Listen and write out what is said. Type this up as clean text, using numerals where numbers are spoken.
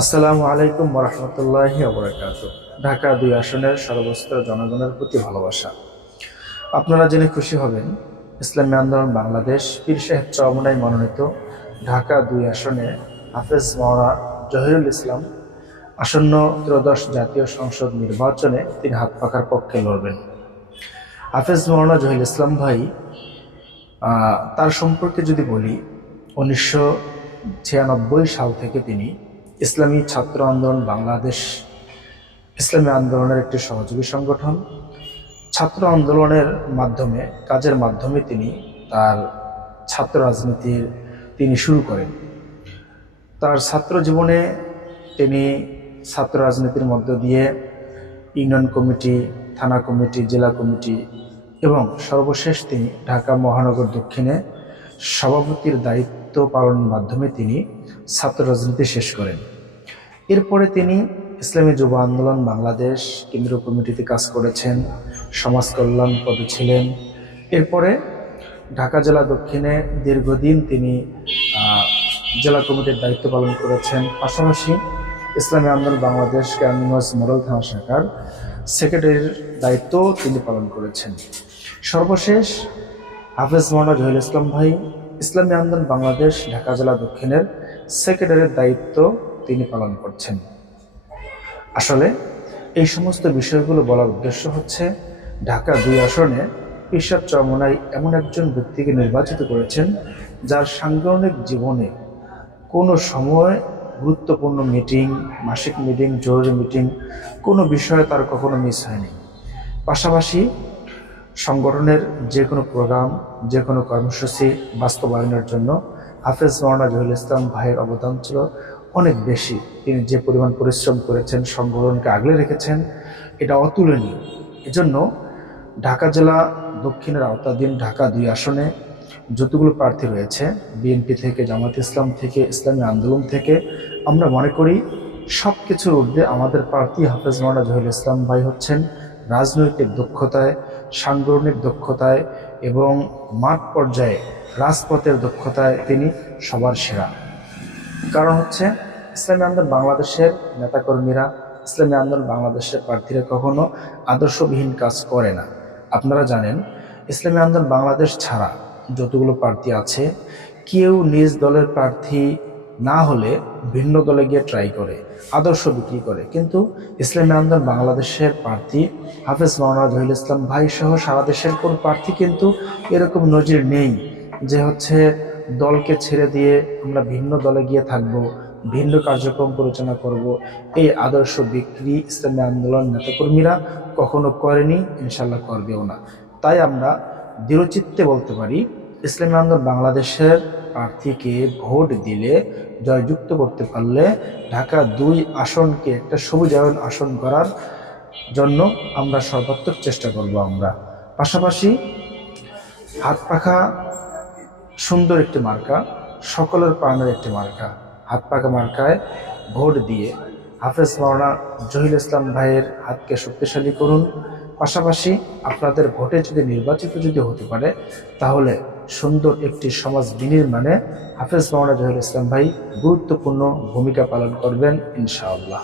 আসসালামু আলাইকুম ওরহমতুল্লাহি ওবরাকাতুহ। ঢাকা ২ আসনের সর্বস্তর জনগণের প্রতি ভালোবাসা। আপনারা জেনে খুশি হবেন, ইসলামী আন্দোলন বাংলাদেশ পীর সাহেব চরমোনাই মনোনীত ঢাকা ২ আসনে হাফেজ মাওলানা জহিরুল ইসলাম আসন্ন ত্রয়োদশ জাতীয় সংসদ নির্বাচনে তিনি হাত পাখার পক্ষে লড়বেন। হাফেজ মাওলানা জহিরুল ইসলাম ভাই, তার সম্পর্কে যদি বলি, ১৯৯৬ সাল থেকে তিনি ইসলামী ছাত্র আন্দোলন বাংলাদেশ ইসলামী আন্দোলনের একটি সহযোগী সংগঠন। ছাত্র আন্দোলনের মাধ্যমে, কাজের মাধ্যমে তিনি তার ছাত্র রাজনীতির শুরু করেন। তার ছাত্র জীবনে তিনি ছাত্র রাজনীতির মধ্য দিয়ে ইউনিয়ন কমিটি, থানা কমিটি, জেলা কমিটি এবং সর্বশেষ তিনি ঢাকা মহানগর দক্ষিণে সভাপতির দায়িত্ব পালনের মাধ্যমে তিনি ছাত্র রাজনীতি শেষ করেন। এরপরে তিনি ইসলামী যুব আন্দোলন বাংলাদেশ কেন্দ্রীয় কমিটিতে কাজ করেছেন, সমাজ কল্যাণ পদে ছিলেন। এরপরে ঢাকা জেলা দক্ষিণে দীর্ঘদিন তিনি জেলা কমিটির দায়িত্ব পালন করেছেন। পাশাপাশি ইসলামী আন্দোলন বাংলাদেশ কেরানীগঞ্জ মডেল থানা শাখার সেক্রেটারির দায়িত্বও তিনি পালন করেছেন। সর্বশেষ হাফেজ মাওলানা জহিরুল ইসলাম ভাই ইসলামী আন্দোলন বাংলাদেশ ঢাকা জেলা দক্ষিণের সেক্রেটারির দায়িত্ব তিনি পালন করছেন। আসলে এই সমস্ত বিষয়গুলো বলার উদ্দেশ্য হচ্ছে, ঢাকা ২ আসনে পীর সাহেব চরমোনাই এমন একজন ব্যক্তিকে নির্বাচিত করেছেন যার সাংগঠনিক জীবনে কোনো সময় গুরুত্বপূর্ণ মিটিং, মাসিক মিটিং, জরুরি মিটিং, কোনো বিষয়ে তার কখনো মিস হয়নি। পাশাপাশি সংগঠনের যে কোনো প্রোগ্রাম, যে কোনো কর্মসূচি বাস্তবায়নের জন্য হাফেজ মাওলানা জহিরুল ইসলাম ভাইয়ের অবদান ছিল অনেক বেশি। তিনি যে পরিমাণ পরিশ্রম করেছেন, সংগঠনকে আগলে রেখেছেন, এটা অতুলনীয়। এজন্য ঢাকা জেলা দক্ষিণের আওতাধীন ঢাকা ২ আসনে যতগুলো প্রার্থী রয়েছে, বিএনপি থেকে, জামাত ইসলাম থেকে, ইসলামী আন্দোলন থেকে, আমরা মনে করি সব কিছুর ঊর্ধ্বে আমাদের প্রার্থী হাফেজ মাওলানা জহিরুল ইসলাম ভাই হচ্ছেন রাজনৈতিক দক্ষতায়, সাংগঠনিক দক্ষতায় এবং মাঠ পর্যায়ে রাজপথের দক্ষতায় তিনি সবার সেরা। কারণ হচ্ছে, ইসলামী আন্দোলন বাংলাদেশের নেতাকর্মীরা, ইসলামী আন্দোলন বাংলাদেশের প্রার্থীরা কখনো আদর্শবিহীন কাজ করে না। আপনারা জানেন, ইসলামী আন্দোলন বাংলাদেশ ছাড়া যতগুলো প্রার্থী আছে, কেউ নিজ দলের প্রার্থী না হলে ভিন্ন দলে গিয়ে ট্রাই করে, আদর্শ বিক্রি করে। কিন্তু ইসলামী আন্দোলন বাংলাদেশের প্রার্থী হাফেজ মাওলানা জহিরুল ইসলাম ভাই সহ সারা দেশের কোন প্রার্থী কিন্তু এরকম নজির নেই যে হচ্ছে দলকে ছেড়ে দিয়ে আমরা ভিন্ন দলে গিয়ে থাকব, ভিন্ন কার্যক্রম পরিচালনা করব। এই আদর্শ বিক্রি ইসলামী আন্দোলন নেতাকর্মীরা কখনো করেনি, ইনশাল্লাহ করবেও না। তাই আমরা দৃঢ়চিত্তে বলতে পারি, ইসলামী আন্দোলন বাংলাদেশের প্রার্থীকে ভোট দিলে, জয়যুক্ত করতে পারলে ঢাকা ২ আসনকে একটা সবুজায়ন আসন করার জন্য আমরা সর্বাত্মক চেষ্টা করব। আমরা পাশাপাশি হাত পাখা সুন্দর একটি মার্কা, সকলের প্রাণের একটি মার্কা। হাত পাখা মার্কায় ভোট দিয়ে হাফেজ মাওলানা জহিরুল ইসলাম ভাইয়ের হাতকে শক্তিশালী করুন। পাশাপাশি আপনাদের ভোটে যদি নির্বাচিত হতে পারে, তাহলে সুন্দর একটি সমাজ বিনির্মাণে হাফেজ মাওলানা জহিরুল ইসলাম ভাই গুরুত্বপূর্ণ ভূমিকা পালন করবেন ইনশাআল্লাহ।